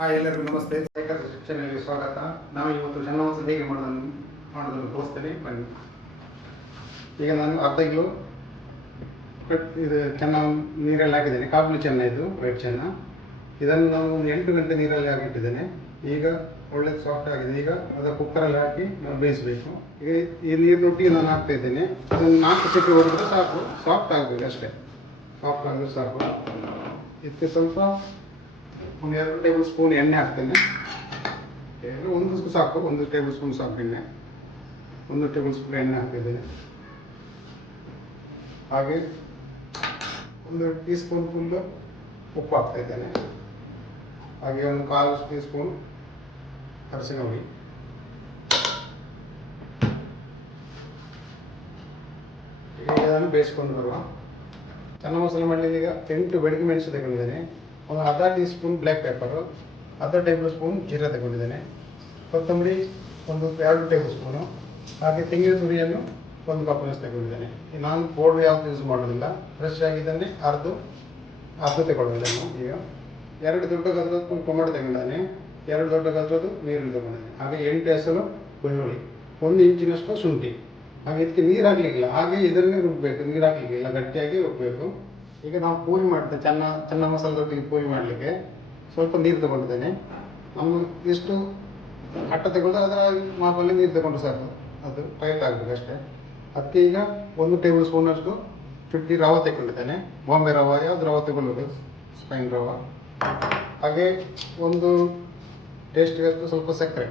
Hi, ಎಲ್ಲರಿಗೂ ನಮಸ್ತೆ. Cycle ಚಾನೆಲ್ಗೆ ಸ್ವಾಗತ. ನಾವು ಇವತ್ತು ಚೆನ್ನ ಮಸಾಲೆ ಹೇಗೆ ಮಾಡೋದನ್ನು ತೋರಿಸ್ತೇನೆ, ಬನ್ನಿ. ಈಗ ನಾನು ಅರ್ಧ ಕಿಲೋ ಇದು ಚೆನ್ನ ನೀರಲ್ಲಿ ಹಾಕಿದ್ದೇನೆ. ಕಾಬೂಲಿ ಚೆನ್ನ, ಇದು ವೈಟ್ ಚೆನ್ನ. ಇದನ್ನು ನಾನು ಒಂದು 8 ಗಂಟೆ ನೀರಲ್ಲಿ ಹಾಕಿಟ್ಟಿದ್ದೇನೆ. ಈಗ ಒಳ್ಳೆ ಸಾಫ್ಟ್ ಆಗಿದೆ. ಈಗ ಅದರ ಕುಕ್ಕರಲ್ಲಿ ಹಾಕಿ ನಾವು ಬೇಯಿಸಬೇಕು. ಈಗ ಈ ನೀರಿನೊಟ್ಟಿಗೆ ನಾನು ಹಾಕ್ತಾ ಇದ್ದೇನೆ. ಅದನ್ನು 4 ಸಿಟಿ ಹೊಡೆದ್ರೆ ಸಾಕು, ಸಾಫ್ಟ್ ಆಗಬೇಕು ಅಷ್ಟೇ. ಸಾಫ್ಟ್ ಆಗಿದ್ರೆ ಸಾಕು. ಇದಕ್ಕೆ ಸ್ವಲ್ಪ ಒಂದು 2 ಟೇಬಲ್ ಸ್ಪೂನ್ ಎಣ್ಣೆ ಹಾಕ್ತೇನೆ. ಒಂದು ಸಾಕು, 1 ಟೇಬಲ್ ಸ್ಪೂನ್ ಸಾಕು ಎಣ್ಣೆ. 1 ಟೇಬಲ್ ಸ್ಪೂನ್ ಎಣ್ಣೆ ಹಾಕಿದ್ದೇನೆ. ಹಾಗೆ 1 ಟೀ ಸ್ಪೂನ್ ಫುಲ್ ಉಪ್ಪು ಹಾಕ್ತಾ ಇದ್ದೇನೆ. ಹಾಗೆ 1/4 ಟೀ ಸ್ಪೂನ್ ಅರಿಶಿನ ಹುಡಿ. ಈಗ ಇದನ್ನು ಬೇಯಿಸ್ಕೊಂಡು ಬರುವ. ಚೆನ್ನ ಮಸಾಲೆ ಮಾಡಲಿಕ್ಕೆ ಈಗ 8 ಬೆಳಗ್ಗೆ ಮೆಣಸು ತಗೊಂಡಿದ್ದೇನೆ. ಒಂದು ಅರ್ಧ ಟೀ ಸ್ಪೂನ್ ಬ್ಲ್ಯಾಕ್ ಪೆಪ್ಪರು, ಅರ್ಧ ಟೇಬಲ್ ಸ್ಪೂನ್ ಜೀರಾ ತಗೊಂಡಿದ್ದೇನೆ. ಕೊತ್ತಂಬರಿ 2 ಟೇಬಲ್ ಸ್ಪೂನು. ಹಾಗೆ ತೆಂಗಿನ ತುರಿಯನ್ನು 1 ಕಪ್ನಷ್ಟು ತಗೊಂಡಿದ್ದೇನೆ. ನಾನು ಪೌಡ್ರ್ ಯಾವುದು ಯೂಸ್ ಮಾಡೋದಿಲ್ಲ, ಫ್ರೆಶ್ ಆಗಿದ್ದನ್ನೇ ಅರ್ಧ ತಗೊಂಡಿದ್ದೇನೆ. ಈಗ 2 ದೊಡ್ಡ ಗದ್ರದ್ದು ಟೊಮಾಟೊ ತಗೊಂಡಿದ್ದೇನೆ. 2 ದೊಡ್ಡ ಗದ್ರದ್ದು ನೀರುಳ್ಳಿ ತಗೊಂಡಿದ್ದೇನೆ. ಹಾಗೆ 8 ಹೆಸರು ಬೆಳ್ಳುಳ್ಳಿ, 1 ಇಂಚಿನಷ್ಟು ಶುಂಠಿ. ಹಾಗೆ ಇದಕ್ಕೆ ನೀರು ಹಾಕಲಿಕ್ಕಿಲ್ಲ, ಹಾಗೆ ಇದನ್ನೇ ರುಬ್ಬಬೇಕು. ನೀರು ಹಾಕಲಿಕ್ಕಿಲ್ಲ, ಗಟ್ಟಿಯಾಗಿ ರುಬ್ಬಬೇಕು. ಈಗ ನಾವು ಪೂರಿ ಮಾಡ್ತೇವೆ, ಚೆನ್ನ ಮಸಾಲದೊಟ್ಟಿಗೆ ಪೂರಿ ಮಾಡಲಿಕ್ಕೆ ಸ್ವಲ್ಪ ನೀರು ತಗೊಂಡಿದ್ದೇನೆ. ನಾವು ಎಷ್ಟು ಅಟ್ಟ ತಗೊಂಡು ಅದರ ಮಾಪಲ್ಲಿ ನೀರು ತಗೊಂಡು ಸಾಕು, ಅದು ಟೈಟ್ ಆಗಬೇಕು ಅಷ್ಟೇ. ಅದಕ್ಕೆ ಈಗ 1 ಟೇಬಲ್ ಸ್ಪೂನಷ್ಟು ಚುಟ್ಟಿ ರವೆ ತಗೊಂಡಿದ್ದೇನೆ. ಬಾಂಬೆ ರವೆ, ಯಾವ್ದು ರವೆ ತಗೊಳ್ಳೋದು, ಸ್ಪೈನ್ ರವೆ. ಹಾಗೆ ಒಂದು ಟೇಸ್ಟ್ಗೆ ಸ್ವಲ್ಪ ಸಕ್ಕರೆ,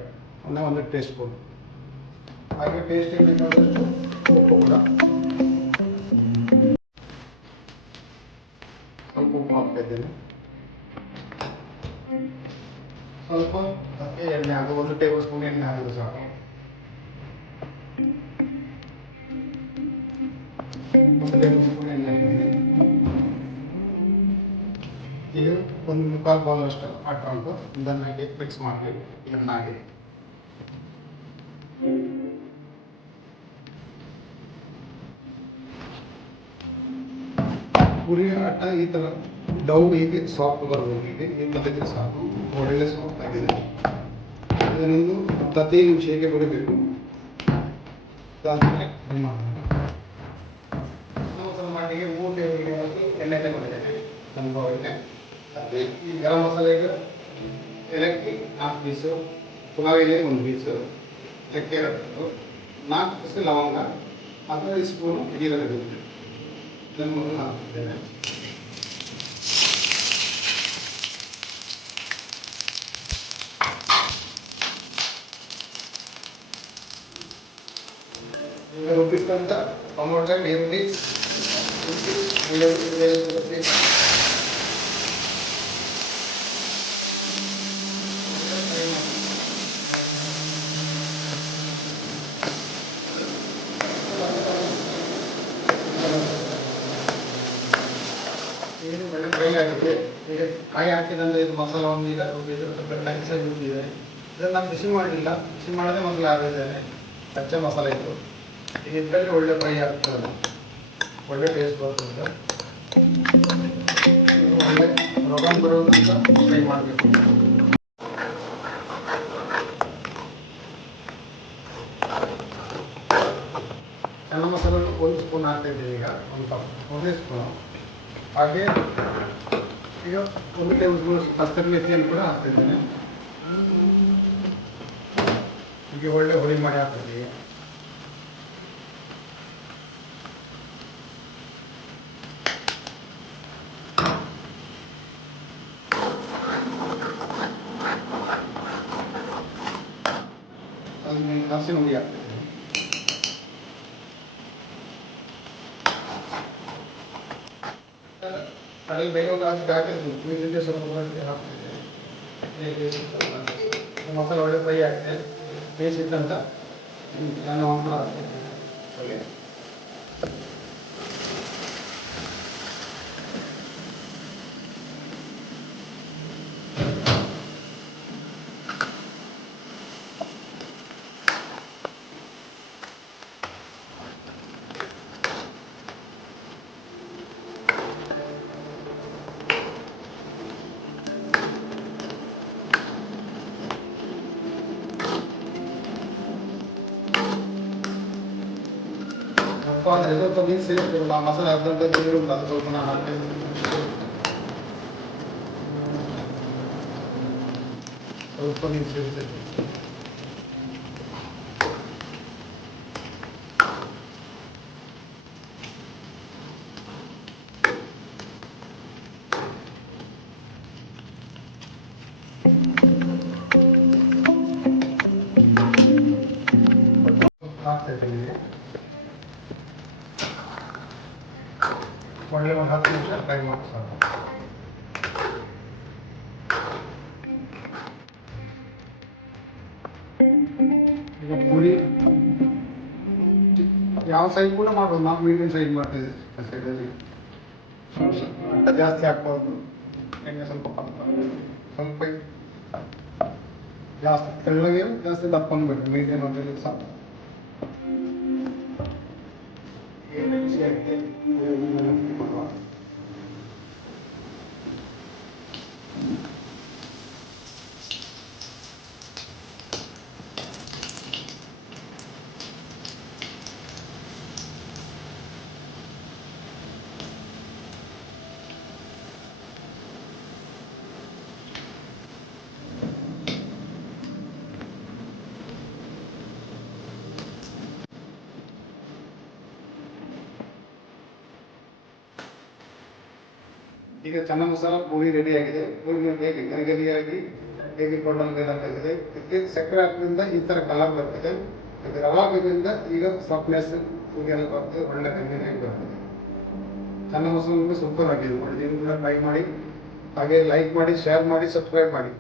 1 ಟೀ ಸ್ಪೂನ್. ಹಾಗೆ ಟೇಸ್ಟಿಗೆ ಬೇಕಾದಷ್ಟು ಉಪ್ಪು ಕೂಡ, ಸ್ವಲ್ಪ ಉಪ್ಪು ಹಾಕ್ತಾ ಇದ್ದೇನೆ. ಸ್ವಲ್ಪ ಅದಕ್ಕೆ ಎಣ್ಣೆ ಹಾಕಿ 1 ಟೇಬಲ್ ಸ್ಪೂನ್ ಎಣ್ಣೆ ಹಾಕಿದ್ರೆ ಸಾಕು. 1 ಟೇಬಲ್ ಸ್ಪೂನ್ ಎಣ್ಣೆ ಹಾಕಿದ್ದೀನಿ. ಈಗ 1/4 ಬೌಲ್ ಅಷ್ಟು ಹಾಕೊಂಡು ಇದನ್ನು ಹಾಕಿ ಮಿಕ್ಸ್ ಮಾಡಬೇಕು ಚೆನ್ನಾಗಿ. ಪುರಿ ಆಟ ಈ ಥರ ಡೌ ಹೀಗೆ ಸಾಫ್ಟ್ ಬರಬೇಕು. ಹೀಗೆ ಬಂದಿದ್ರೆ ಸಾಕು, ಒಳ್ಳೆ ಸಾಫ್ಟ್ ಆಗಿದೆ. ಇದನ್ನೊಂದು 15 ನಿಮಿಷ ಹೀಗೆ ಬಿಡಬೇಕು. ಅದಾದಮೇಲೆ ಫ್ರೈ ಮಾಡಬೇಕು. ಮಸಾಲೆ ಮಾಡಿಗೆ 3 ಟೇಬಲ್ ಹಾಕಿ ಎಣ್ಣೆ ತಗೊಂಡಿದ್ದೇನೆ, ತುಂಬ ಎಣ್ಣೆ. ಅದೇ ಈ ಗರಂ ಮಸಾಲೆಗೆ ಏಲಕ್ಕಿ 4 ಪೀಸು, ಪುಲಾವ್ ಎಲೆ 1 ಪೀಸು, ಚಕ್ಕೆ 2, 4 ಪೀಸು ಲವಂಗ, 15 ಸ್ಪೂನು ಜೀರಿಗೆ ತಗೊಂಡಿದ್ದೇನೆ. ಇದನ್ನು ಹಾಕ್ತಿದ್ದೇನೆ. ಈಗ ರುಬ್ಬಿಟ್ಟಂತ ಟೊಮೊಟೊ, ಈರುಳ್ಳಿ, ಫ್ರೈ ಆಗಿದೆ. ಈಗ ಕಾಯಿ ಹಾಕಿದಂತೆ ಇದು ಮಸಾಲವನ್ನು ಈಗ ನೈಸಾಗಿ ರುಬ್ಬಿದೆ. ಇದನ್ನು ನಾನು ಬಿಸಿ ಮಾಡಲಿಲ್ಲ, ಬಿಸಿ ಮಾಡದೆ ಮೊದಲು ಹಾಕಿದ್ದೇನೆ. ಕಚ್ಚಾ ಮಸಾಲೆ ಇತ್ತು. ಈಗ ಇದರಲ್ಲಿ ಒಳ್ಳೆ ಫ್ರೈ ಆಗ್ತದೆ, ಒಳ್ಳೆ ಟೇಸ್ಟ್ ಬರ್ತದೆ. ಒಳ್ಳೆ ರೊಗನ್ ಬರೋದ್ರಿಂದ ಫ್ರೈ ಮಾಡಬೇಕು. ಚೆನ್ನ ಮಸಾಲೆ 1 ಸ್ಪೂನ್ ಹಾಕ್ತಾ ಇದ್ದೀವಿ. ಈಗ 1 ಸ್ಪೂನು. ಹಾಗೆ ಈಗ 1 ಟೇಬಲ್ ಸ್ಪೂನ್ ಕಸ್ತೂರಿ ಮೆಥಿಯನ್ನು ಕೂಡ ಹಾಕ್ತಿದ್ದೇನೆ. ಹೀಗೆ ಒಳ್ಳೆ ಹುಳಿ ಮಾಡಿ ಹಾಕ್ತಿದ್ದೀವಿ. ಅರಿಶಿನ ಹುಡಿ ಹಾಕ್ತಿದ್ದೀನಿ. ಅಲ್ಲಿ ಬೇಗ ಹಾಕಿದ್ದು ಸ್ವಲ್ಪ ಹಾಕ್ತಿದ್ದೇನೆ. ಮಸಾಲೆ ಒಳ್ಳೆ ಫ್ರೈ ಆಗಿದೆ. ಬೇಯಿಸಿಟ್ಟಂತ ಅನ್ನವನ್ನು ಹಾಕ್ತಿದ್ದೇನೆ. ದಪ್ಪ ಅಂದರೆ ಸ್ವಲ್ಪ ನೀರು ಸೇರಿಸ್ತಿರಲ್ಲ ಆ ಮಸಾಲೆ ಅರ್ಧ ನೀರು ಅದು ಸ್ವಲ್ಪ ನಾನು ಹಾಕ್ತೇನೆ. ಸ್ವಲ್ಪ ನೀರು ಸೇರಿಸ್ತೇನೆ. ಒಳ್ಳೆ ಒಂದು 10 ನಿಮಿಷ ಫ್ರೈ ಮಾಡಿ ಸಾಕು. ಈಗ ಪೂರಿ ಯಾವ ಸೈಜ್ ಕೂಡ ಮಾಡ್ಬೋದು. ನಾವು ಮೀಡಿಯಂ ಸೈಜ್ ಮಾಡ್ತಿದ್ವಿ ಸೈಡಲ್ಲಿ. ಜಾಸ್ತಿ ಹಾಕ್ಬೋದು, ಎಣ್ಣೆ ಸ್ವಲ್ಪ ಸ್ವಲ್ಪ ಜಾಸ್ತಿ ತೆಳ್ಳಗೆ ಜಾಸ್ತಿ ದಪ್ಪ ಅನ್ಬೇಕು, ಮೀಡಿಯಂ ಅಂದರೆ ಸಾಕು. ಈಗ ಚೆನ್ನ ಮಸಾಲ ಪೂರಿ ರೆಡಿ ಆಗಿದೆ. ಪೂರಿ ಹೇಗೆ ಗರಿಗರಿಯಾಗಿ ಹೇಗೆ ಕೊಂಡಂತಾಗಿದೆ. ಇದಕ್ಕೆ ಸಕ್ಕರೆ ಹಾಕೋದ್ರಿಂದ ಈ ಥರ ಕಲರ್ ಬರ್ತದೆ. ಇದು ರವಾ ಹಾಕೋದ್ರಿಂದ ಈಗ ಸಾಫ್ಟ್ನೆಸ್ ಪೂರಿ ಎಲ್ಲ ಬರ್ತದೆ, ಒಳ್ಳೆ ಗರಿಗರಿಯಾಗಿ ಬರ್ತದೆ. ಚೆನ್ನ ಮಸಾಲ ಸೂಪರ್ ಆಗಿದೆ. ನೀವು ಕೂಡ ಟ್ರೈ ಮಾಡಿ. ಹಾಗೆ ಲೈಕ್ ಮಾಡಿ, ಶೇರ್ ಮಾಡಿ, ಸಬ್ಸ್ಕ್ರೈಬ್ ಮಾಡಿ.